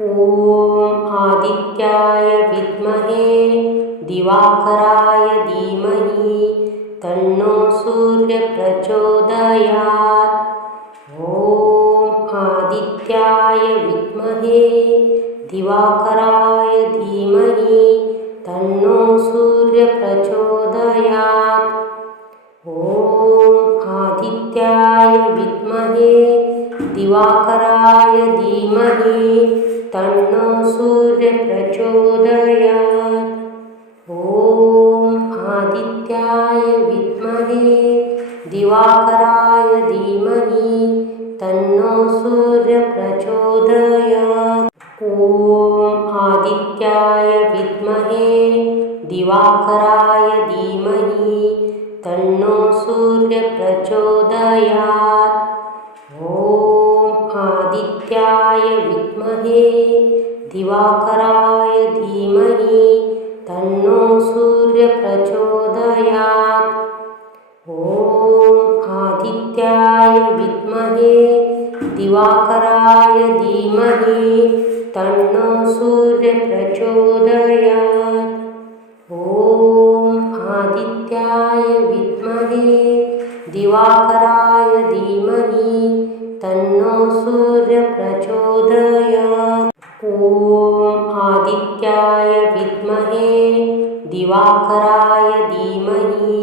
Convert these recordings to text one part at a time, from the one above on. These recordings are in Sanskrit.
ॐ आदित्याय विद्महे दिवाकराय धीमहि तन्नो सूर्य प्रचोदयात्। ॐ आदित्याय विद्महे दिवाकराय धीमहि तन्नो सूर्य प्रचोदयात्। ॐ आदित्याय विद्महे दिवाकराय धीमहि तन्नो सूर्य प्रचोदयात्। ॐ आदित्याय विद्महे दिवाकराय धीमहि तन्नो सूर्य प्रचोदयात्। ॐ आदित्याय विद्महे दिवाकराय धीमहि तन्नो सूर्य प्रचोदयात्। ॐ आदित्याय विद्महे दिवाकराय धीमहि तन्नो सूर्य प्रचोदयात्। ॐ आदित्याय विद्महे दिवाकराय धीमहि तन्नो सूर्य प्रचोदयात्। ॐ आदित्याय विद्महे दिवाकराय धीमहि तन्नो सूर्य प्रचोदयात्। ॐ आदित्याय विद्महे दिवाकराय धीमहि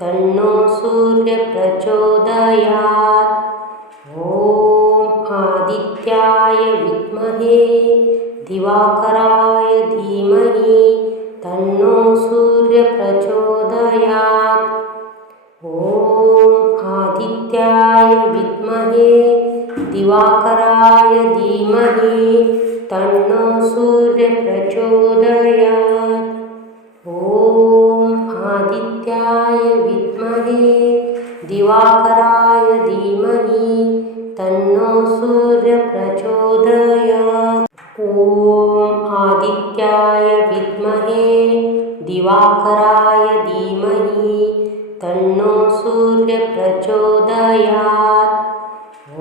तन्नो सूर्य प्रचोदयात्। ॐ आदित्याय विद्महे दिवाकराय धीमहि तन्नो सूर्य प्रचोदयात्। ॐ आदित्याय विद्महे दिवाकराय धीमहि तन्नो सूर्य प्रचोदयात्। ॐ आदित्याय विद्महे दिवाकराय धीमहि तन्नो सूर्य प्रचोदयात्। ॐ आदित्याय विद्महे दिवाकराय धीमहि तन्नो सूर्य प्रचोदयात्। ॐ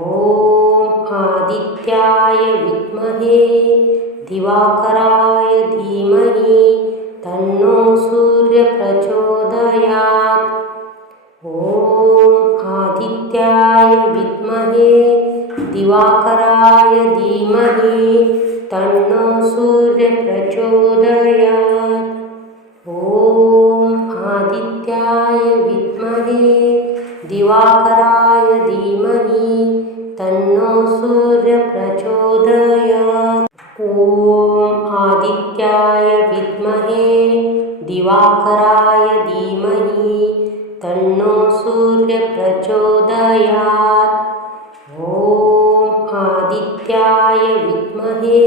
आदित्याय विद्महे दिवाकराय धीमहि तन्नो सूर्य प्रचोदयात्। ॐ आदित्याय विद्महे दिवाकराय धीमहि तन्नो सूर्य प्रचोदयात्। ॐ आदित्याय विद्महे दिवाकराय धीमहि तन्नो सूर्य प्रचोदयात्। ॐ आदित्याय विद्महे दिवाकराय धीमहि तन्नो सूर्य प्रचोदयात्। ॐ आदित्याय विद्महे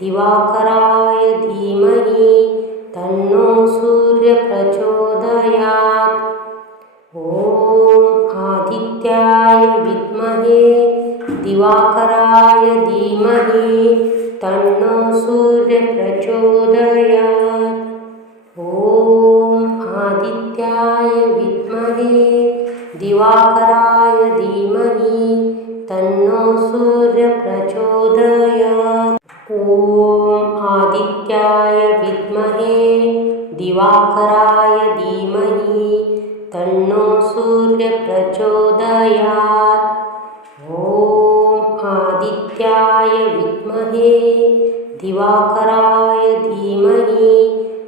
दिवाकराय धीमहि तन्नो सूर्य प्रचोदयात्। ॐ आदित्याय विद्महे दिवाकराय धीमहि तन्नो सूर्य प्रचोदयात्। ॐ आदित्याय विद्महे दिवाकराय धीमहि तन्नो सूर्य प्रचोदयात्। ॐ आदित्याय विद्महे दिवाकराय धीमहि तन्नो सूर्य प्रचोदयात्। ॐ आदित्याय विद्महे दिवाकराय धीमहि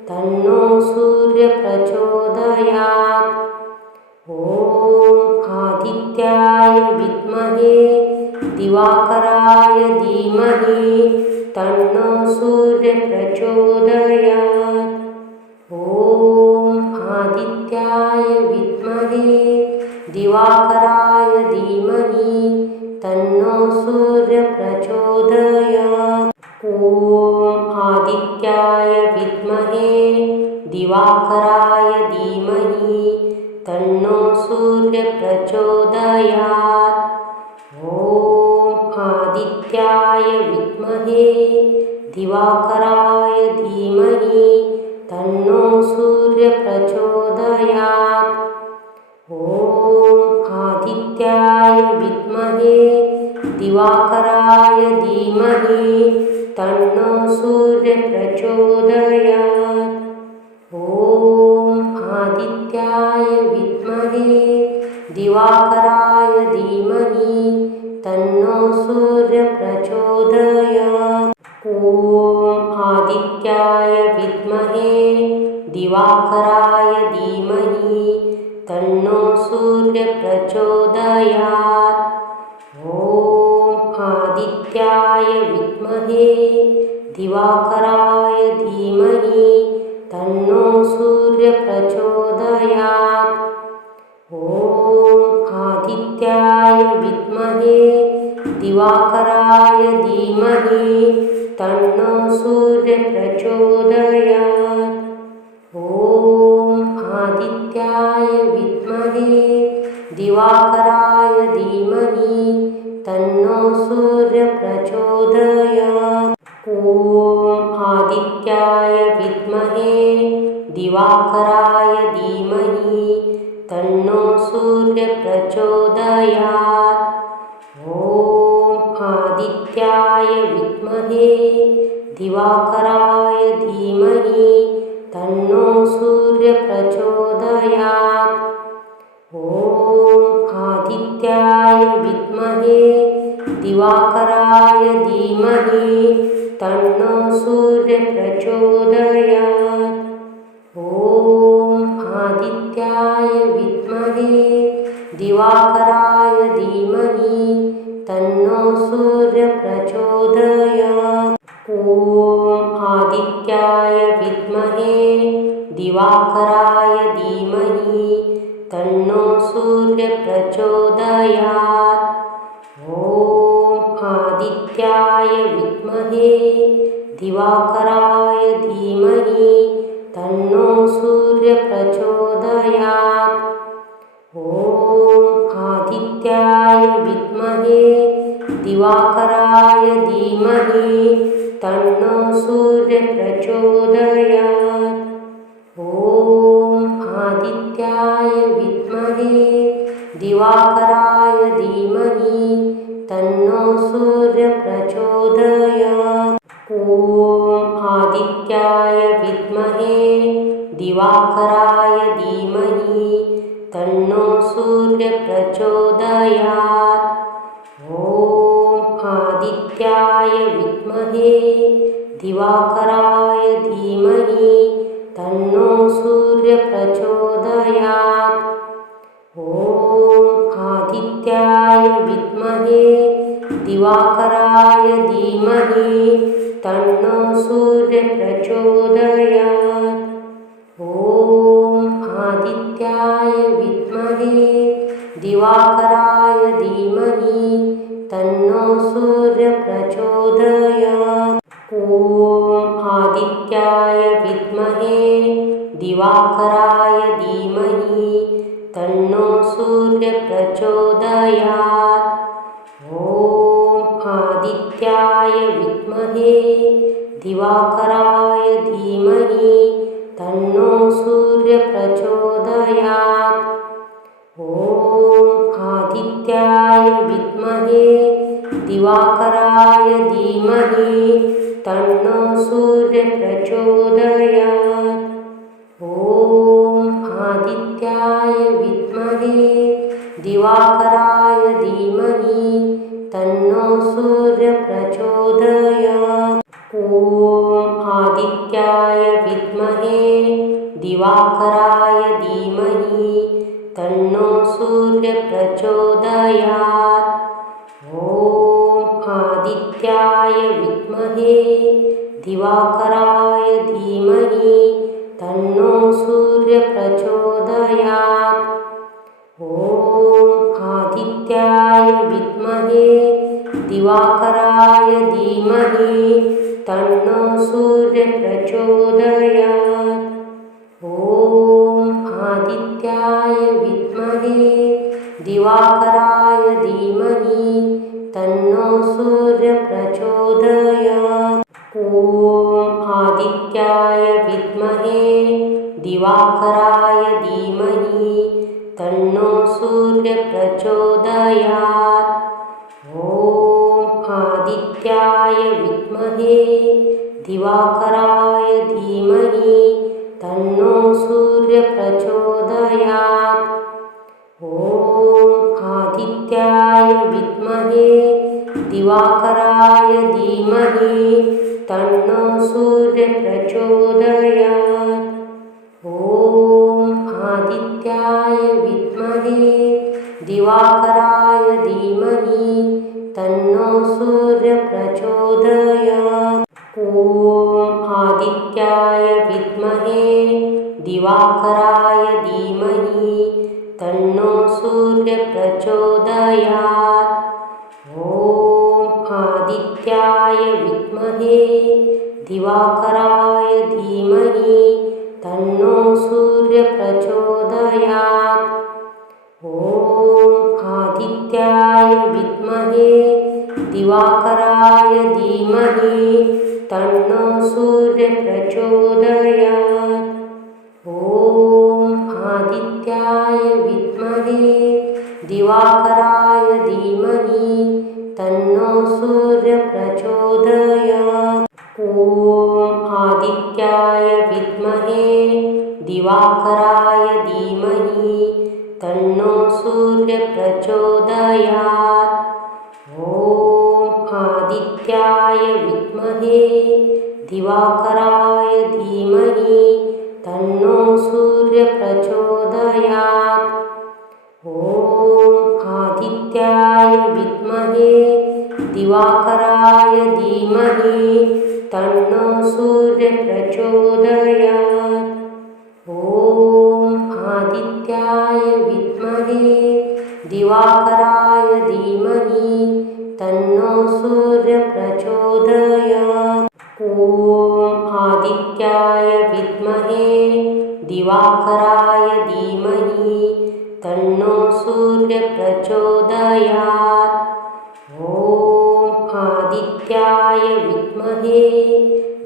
तन्नो सूर्य प्रचोदयात्। ॐ आदित्याय विद्महे दिवाकराय धीमहि तन्नो सूर्य प्रचोदयात्। ॐ आदित्याय विद्महे दिवाकराय धीमहि तन्नो सूर्य प्रचोदयात्। ॐ आदित्याय विद्महे दिवाकराय धीमहि तन्नो सूर्य प्रचोदयात्। ॐ आदित्याय विद्महे दिवाकराय धीमहि तन्नो सूर्य प्रचोदयात्। ॐ आदित्याय विद्महे दिवाकराय धीमहि तन्नो सूर्यप्रचोदयात्। ॐ आदित्याय विद्महे दिवाकराय धीमहि तन्नो सूर्यप्रचोदयात्। ॐ आदित्याय विद्महे दिवाकराय धीमहि तन्नो सूर्यप्रचोदयात्। ॐ आदित्याय विद्महे दिवाकराय धीमहि तन्नो सूर्यप्रचोदयात्। ॐ आदित्याय विद्महे दिवाकराय धीमहि तन्नो सूर्यप्रचोदयात्। ॐ आदित्याय विद्महे दिवाकराय धीमहि तन्नो सूर्यप्रचोदयात्। ॐ आदित्याय विद्महे दिवाकराय धीमहि तन्नो सूर्यप्रचोदयात्। ॐ आदित्याय विद्महे दिवाकराय धीमहि तन्नो सूर्यप्रचोदयात्। ॐ आदित्याय विद्महे दिवाकराय धीमहि तन्नो सूर्यप्रचोदयात्। ॐ आदित्याय विद्महे दिवाकराय धीमहि तन्नो सूर्यप्रचोदयात्। ॐ आदित्याय विद्महे दिवाकराय धीमहि तन्नो सूर्यप्रचोदयात्। ॐ आदित्याय विद्महे दिवाकराय धीमहि तन्नो सूर्यप्रचोदयात्। ॐ आदित्याय विद्महे दिवाकराय धीमहि तन्नो सूर्यप्रचोदयात्। ॐ आदित्याय विद्महे दिवाकराय धीमहि तन्नो सूर्यप्रचोदयात्। ॐ आदित्याय विद्महे दिवाकराय धीमहि तन्नो सूर्यप्रचोदयात्। ॐ आदित्याय विद्महे दिवाकराय धीमहि तन्नो सूर्यप्रचोदयात्। ॐ आदित्याय विद्महे दिवाकराय धीमहि तन्नो सूर्यप्रचोदयात्। ॐ आदित्याय विद्महे दिवाकराय धीमहि तन्नो सूर्यप्रचोदयात्। ॐ आदित्याय विद्महे दिवाकराय धीमहि तन्नो सूर्यप्रचोदयात्। ॐ आदित्याय विद्महे दिवाकराय धीमहि तन्नो सूर्यप्रचोदयात्। ॐ आदित्याय विद्महे दिवाकराय धीमहि तन्नो सूर्यप्रचोदयात्। ॐ आदित्याय विद्महे दिवाकराय धीमहि तन्नो सूर्यप्रचोदयात्। ॐ आदित्याय विद्महे दिवाकराय धीमहि तन्नो सूर्यप्रचोदयात्। ॐ आदित्याय विद्महे दिवाकराय धीमहि तन्नो सूर्यप्रचोदयात्। ॐ आदित्याय विद्महे दिवाकराय धीमहि तन्नो सूर्यप्रचोदयात्। ॐ आदित्याय विद्महे दिवाकराय धीमहि तन्नो सूर्यप्रचोदयात्। ॐ आदित्याय विद्महे दिवाकराय धीमहि तन्नो सूर्यप्रचोदयात्। ॐ आदित्याय विद्महे विद्महे दिवाकराय धीमहि तन्नो सूर्यः प्रचोदयात्। ॐ आदित्याय विद्महे दिवाकराय धीमहि तन्नो सूर्यः प्रचोदयात्। ॐ आदित्याय विद्महे दिवाकराय धीमहि तन्नो सूर्यः प्रचोदयात्। ॐ आदित्याय विद्महे दिवाकराय धीमहि तन्नो सूर्यः प्रचोदयात्। ॐ आदित्याय विद्महे दिवाकराय धीमहि तन्नो सूर्यः प्रचोदयात्। ॐ आदित्याय विद्महे दिवाकराय धीमहि तन्नो सूर्यः प्रचोदयात्। ॐ आदित्याय विद्महे दिवाकराय धीमहि तन्नो सूर्यः प्रचोदयात्। ॐ आदित्याय विद्महे दिवाकराय धीमहि तन्नो सूर्यः प्रचोदयात्। ॐ आदित्याय विद्महे दिवाकराय धीमहि तन्नो सूर्यः प्रचोदयात्। ॐ आदित्याय विद्महे दिवाकराय धीमहि तन्नो सूर्यः प्रचोदयात्। ॐ आदित्याय विद्महे दिवाकराय धीमहि तन्नो सूर्यः प्रचोदयात्। ॐ आदित्याय विद्महे दिवाकराय धीमहि तन्नो सूर्यः प्रचोदयात्। ॐ आदित्याय विद्महे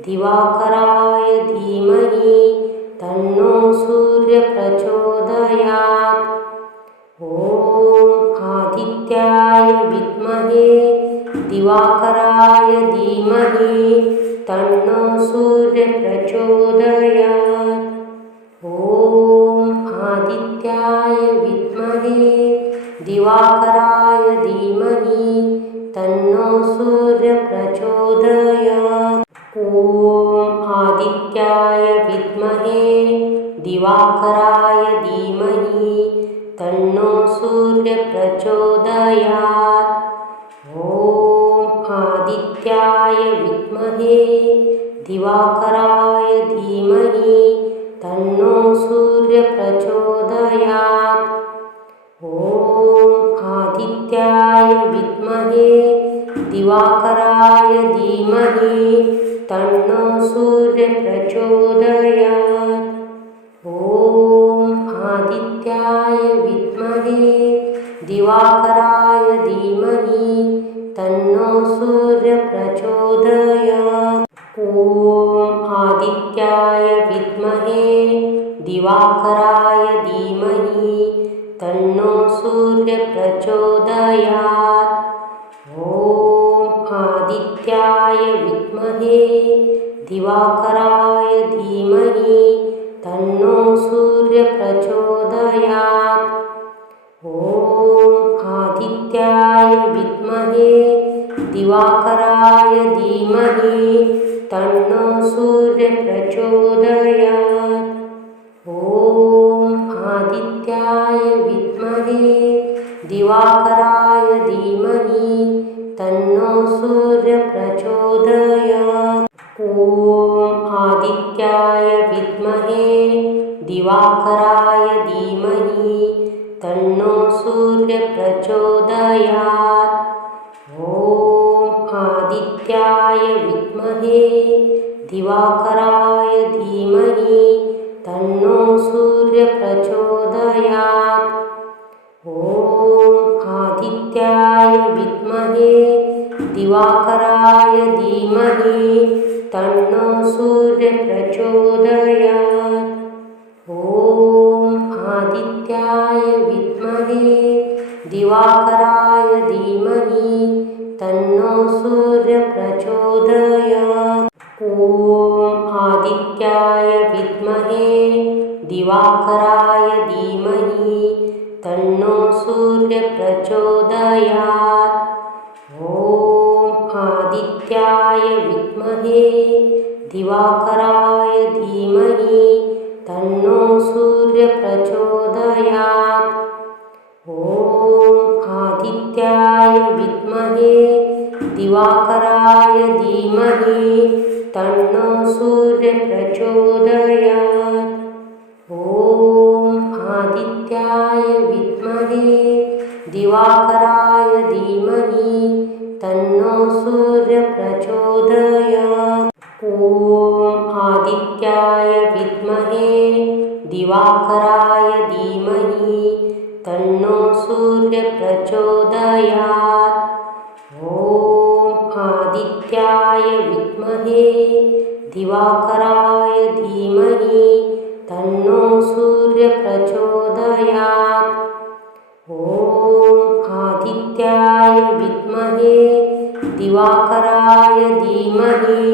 दिवाकराय धीमहि तन्नो सूर्यः प्रचोदयात्। ॐ आदित्याय विद्महे दिवाकराय धीमहि तन्नो सूर्यः प्रचोदयात्। ॐ आदित्याय विद्महे दिवाकराय धीमहि तन्नो सूर्यः प्रचोदयात्। ॐ आदित्याय विद्महे दिवाकराय धीमहि तन्नो सूर्यः प्रचोदयात्। ॐ आदित्याय विद्महे दिवाकराय धीमहि तन्नो सूर्यः प्रचोदयात्। ॐ आदित्याय विद्महे दिवाकराय धीमहि तन्नो सूर्यः प्रचोदयात्। ॐ आदित्याय विद्महे दिवाकराय धीमहि तन्नो सूर्यः प्रचोदयात्। ॐ आदित्याय विद्महे दिवाकराय धीमहि तन्नो सूर्यः प्रचोदयात्। ॐ आदित्याय विद्महे दिवाकराय धीमहि तन्नो सूर्यः प्रचोदयात्। ॐ आदित्याय विद्महे दिवाकराय धीमहि तन्नो सूर्यः प्रचोदयात्। ॐ आदित्याय विद्महे दिवाकराय धीमहि तन्नो सूर्यः प्रचोदयात्। ॐ आदित्याय विद्महे दिवाकराय धीमहि तन्नो सूर्यः प्रचोदयात्। ॐ आदित्याय विद्महे दिवाकराय धीमहि तन्नो सूर्यः प्रचोदयात्। ॐ आदित्याय विद्महे दिवाकराय धीमहि तन्नो सूर्यः प्रचोदयात्। ॐ आदित्याय विद्महे दिवाकराय धीमहि तन्नो सूर्यप्रचोदयात्। ॐ आदित्याय विद्महे दिवाकराय धीमहि तन्नो सूर्यप्रचोदयात्। ॐ आदित्याय विद्महे दिवाकराय धीमहि तन्नो सूर्यप्रचोदयात्। ॐ आदित्याय विद्महे दिवाकराय धीमहि तन्नो सूर्यप्रचोदयात्। ॐ आदित्याय विद्महे दिवाकराय धीमहि तन्नो सूर्यप्रचोदयात्। ॐ आदित्याय विद्महे दिवाकराय धीमहि तन्नो सूर्यप्रचोदयात्। ॐ आदित्याय विद्महे दिवाकराय धीमहि तन्नो सूर्यप्रचोदयात्। ॐ आदित्याय विद्महे दिवाकराय धीमहि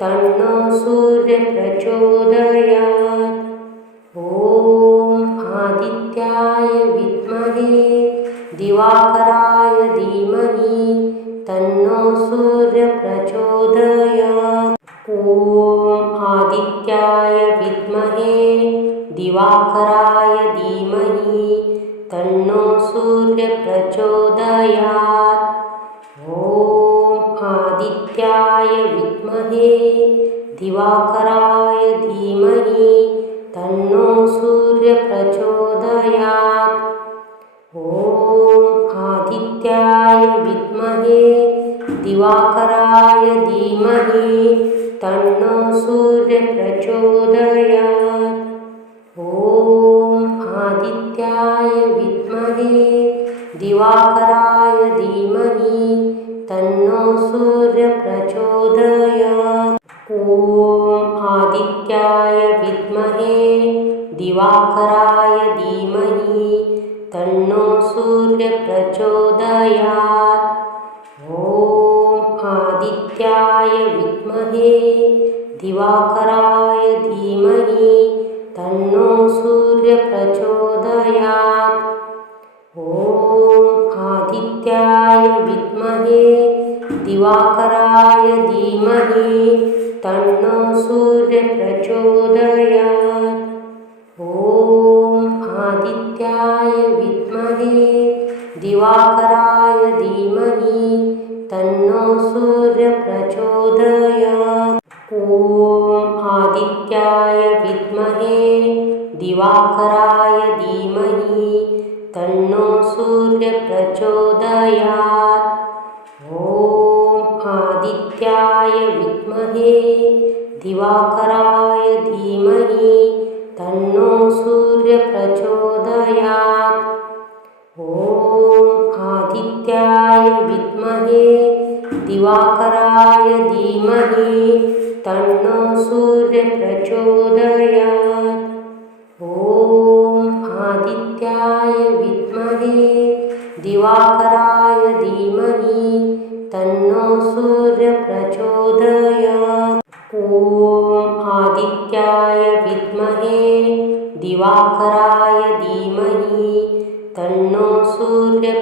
तन्नो सूर्यप्रचोदयात्। ॐ आदित्याय विद्महे दिवाकराय धीमहि तन्नो सूर्यप्रचोदयात्। ॐ आदित्याय विद्महे दिवाकराय धीमहि तन्नो सूर्यप्रचोदयात्। ॐ आदित्याय विद्महे दिवाकराय धीमहि तन्नो सूर्यप्रचोदयात्। ॐ आदित्याय विद्महे दिवाकराय धीमहि तन्नो सूर्यप्रचोदयात्। ॐ आदित्याय विद्महे दिवाकराय धीमहि तन्नो सूर्यप्रचोदयात्। ॐ आदित्याय विद्महे दिवाकराय धीमहि तन्नो सूर्यप्रचोदयात्। ॐ आदित्याय विद्महे दिवाकराय धीमहि तन्नो सूर्यप्रचोदयात्। ॐ आदित्याय विद्महे दिवाकराय धीमहि तन्नो सूर्यप्रचोदयात्। ॐ आदित्याय विद्महे दिवाकराय धीमहि तन्नो सूर्यप्रचोदयात्। ॐ आदित्याय विद्महे दिवाकराय धीमहि तन्नो सूर्यप्रचोदयात्। ॐ आदित्याय विद्महे दिवाकराय धीमहि तन्नो सूर्यप्रचोदयात्। ॐ आदित्याय विद्महे दिवाकराय धीमहि तन्नो सूर्यप्रचोदयात्। ॐ आदित्याय विद्महे दिवाकराय धीमहि तन्नो सूर्यप्रचोदयात्। ॐ आदित्याय विद्महे दिवाकराय धीमहि तन्नो सूर्यप्रचोदयात्।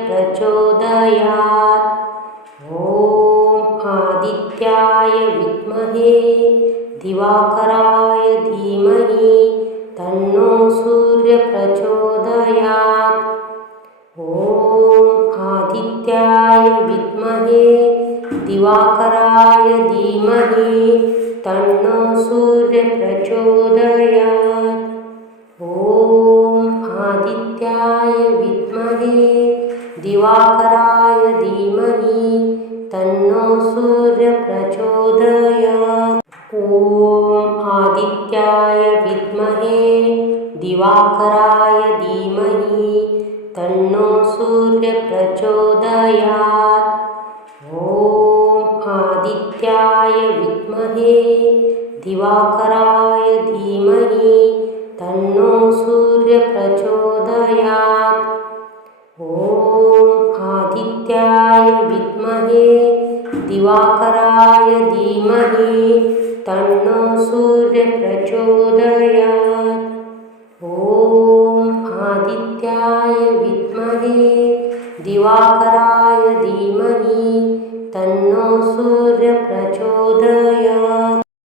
ॐ आदित्याय विद्महे दिवाकराय धीमहि तन्नो सूर्यप्रचोदयात्। ॐ आदित्याय विद्महे दिवाकराय धीमहि तन्नो सूर्यप्रचोदयात्। ॐ आदित्याय विद्महे दिवाकराय धीमहि तन्नो सूर्यप्रचोदयात्। ॐ आदित्याय विद्महे दिवाकराय धीमहि तन्नो सूर्यप्रचोदयात्। ॐ आदित्याय विद्महे दिवाकराय धीमहि तन्नो सूर्यप्रचोदयात्। ॐ आदित्याय विद्महे दिवाकराय धीमहि तन्नो सूर्य प्रचोदयात्। ॐ आदित्याय विद्महे दिवाकराय धीमहि तन्नो सूर्य प्रचोदयात्।